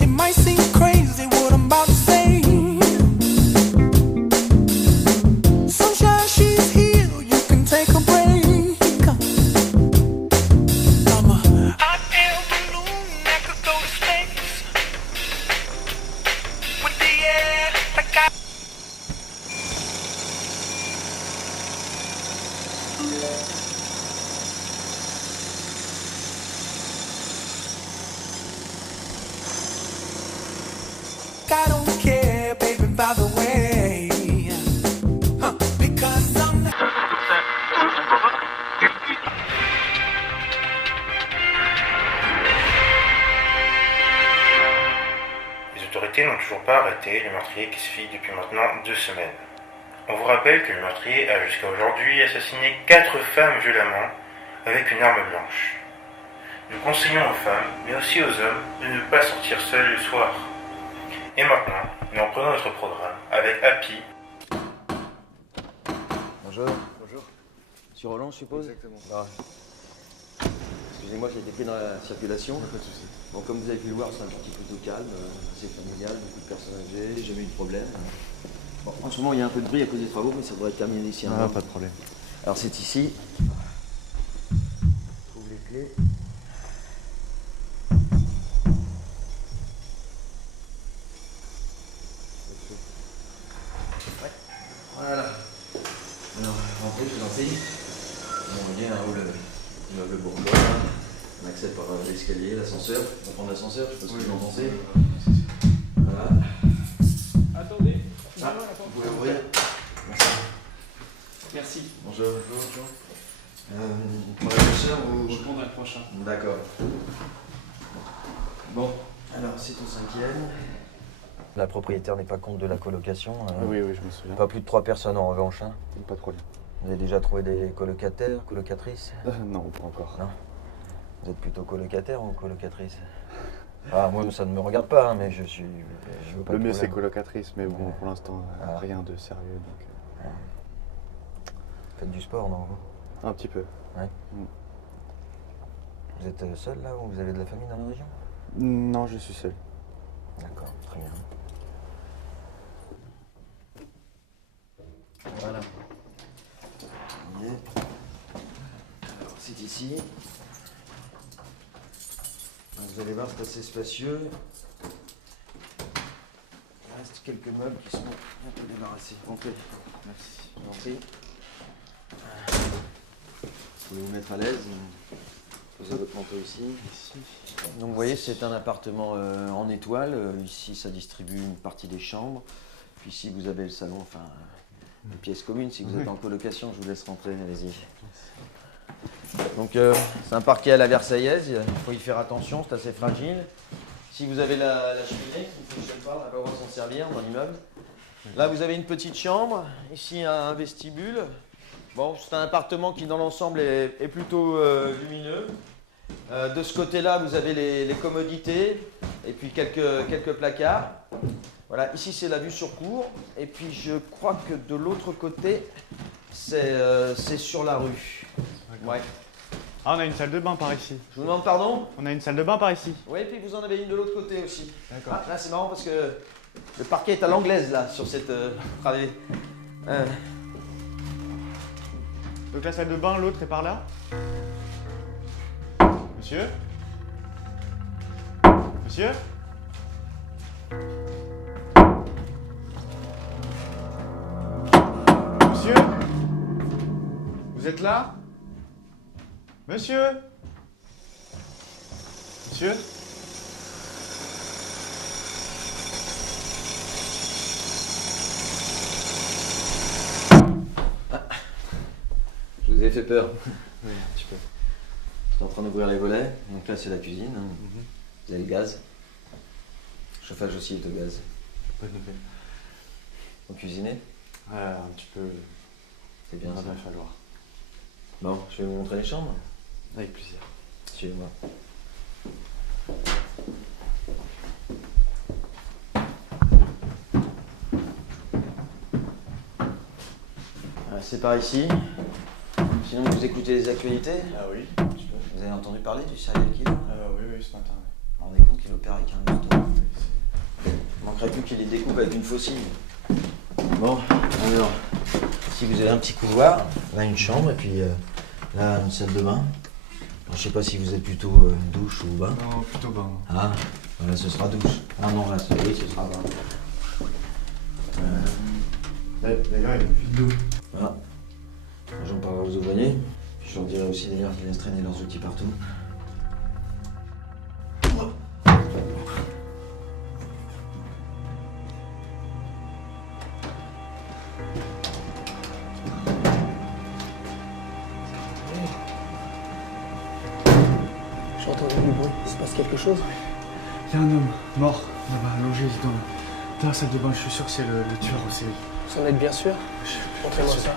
It might seem crazy what I'm about to say. Sunshine, she's here, you can take a break. I'm a hot air balloon that could go to space with the air like I. I don't care, baby, by the way. Because I'm not. Les autorités n'ont toujours pas arrêté le meurtrier qui se file depuis maintenant 2 semaines. On vous rappelle que le meurtrier a jusqu'à aujourd'hui assassiné 4 femmes violemment avec une arme blanche. Nous conseillons aux femmes, mais aussi aux hommes, de ne pas sortir seuls le soir. Et maintenant, nous reprenons notre programme avec Happy. Bonjour. Bonjour. Monsieur Roland, je suppose? Exactement. Ah. Excusez-moi, j'ai été pris dans la circulation. Pas de soucis. Bon, comme vous avez pu le voir, c'est un petit plutôt calme, assez familial, beaucoup de personnes âgées, jamais eu de problème. Bon, en ce moment, il y a un peu de bruit à cause des travaux, mais ça devrait être terminé d'ici un an. Pas de problème. Alors, c'est ici. Trouve les clés. Ouais. Voilà. Alors, rentrez, je vous en prie. On vient un hall, immeuble Bourgogne. On accède par l'escalier, l'ascenseur. On va prendre l'ascenseur, je sais pas ce que vous en pensez. Voilà. Attendez, Ah, vous pouvez ouvrir. Merci. Merci. Bonjour. Bonjour. Pour la prochaine ou... Je prendrai le prochain. D'accord. Bon, alors c'est ton 5e. La propriétaire n'est pas contre de la colocation. Oui, je me souviens. Pas plus de 3 personnes en revanche. Hein. Pas de problème. Vous avez déjà trouvé des colocataires, colocatrices? Non, pas encore. Non. Vous êtes plutôt colocataire ou colocatrice? Ah, moi, ça ne me regarde pas, hein, mais je veux pas Le de mieux, c'est problème. colocatrice, mais bon, pour l'instant, rien de sérieux. Donc, Faites du sport, non vous? un petit peu. Ouais. Vous êtes seul là ou vous avez de la famille dans la région? Non, je suis seul. D'accord, très bien. Voilà. On y est. Alors, c'est ici. Donc, vous allez voir, c'est assez spacieux. Il reste quelques meubles qui sont un peu débarrassés. Entrez. Merci. Je vous en prie. Vous pouvez vous mettre à l'aise. Posez votre manteau ici. Donc vous voyez, c'est un appartement en étoile. Ici, ça distribue une partie des chambres. Puis ici, vous avez le salon, enfin, une pièce commune. Si vous êtes en colocation, je vous laisse rentrer, allez-y. Donc c'est un parquet à la versaillaise, il faut y faire attention, c'est assez fragile. Si vous avez la cheminée qui ne fonctionne pas, on va pas pouvoir s'en servir dans l'immeuble. Là, vous avez une petite chambre. Ici, un vestibule. Bon, c'est un appartement qui, dans l'ensemble, est plutôt lumineux. De ce côté-là, vous avez les commodités et puis quelques placards. Voilà, ici, c'est la vue sur cour. Et puis, je crois que de l'autre côté, c'est sur la rue. Ouais. Ah, on a une salle de bain par ici. Je vous demande pardon? On a une salle de bain par ici. Oui, et puis vous en avez une de l'autre côté aussi. D'accord. Ah, là, c'est marrant parce que le parquet est à l'anglaise, là, sur cette travée. Donc la salle de bain, l'autre est par là. Monsieur? Monsieur? Monsieur? Vous êtes là? Monsieur? Monsieur? Je vous ai fait peur. Oui, un petit peu. J'étais en train d'ouvrir les volets. Donc là, c'est la cuisine. Hein. Vous avez le gaz. Le chauffage aussi est au gaz. Pas de nouvelles. Vous cuisinez? Un petit peu. C'est bien Ça ça. va falloir. Bon, je vais vous montrer les chambres. Avec plaisir. Suivez-moi. C'est par ici. Sinon, vous écoutez les actualités? Ah oui, un petit peu. Vous avez entendu parler du serial killer? Oui, ce matin. qu'il opère avec un marteau. Il manquerait plus qu'il les découpe avec une faucille. Bon, alors, ici vous avez un petit couloir, là une chambre, et puis là une salle de bain. Alors, je sais pas si vous êtes plutôt douche ou bain. Non, plutôt bain. Ah, voilà, ce sera douche. Ah non, là, oui, ce sera bain. D'ailleurs, il y a une fuite d'eau. Voilà. J'en parlerai aux ouvriers. Je leur dirai aussi d'ailleurs qu'ils laissent traîner leurs outils partout. J'ai entendu du bruit. Il se passe quelque chose? Il y a un homme mort là-bas, logé dans la salle de bain. Je suis sûr que c'est le tueur en série. Vous en êtes bien sûr? Je suis Montrez-moi sûr. ça.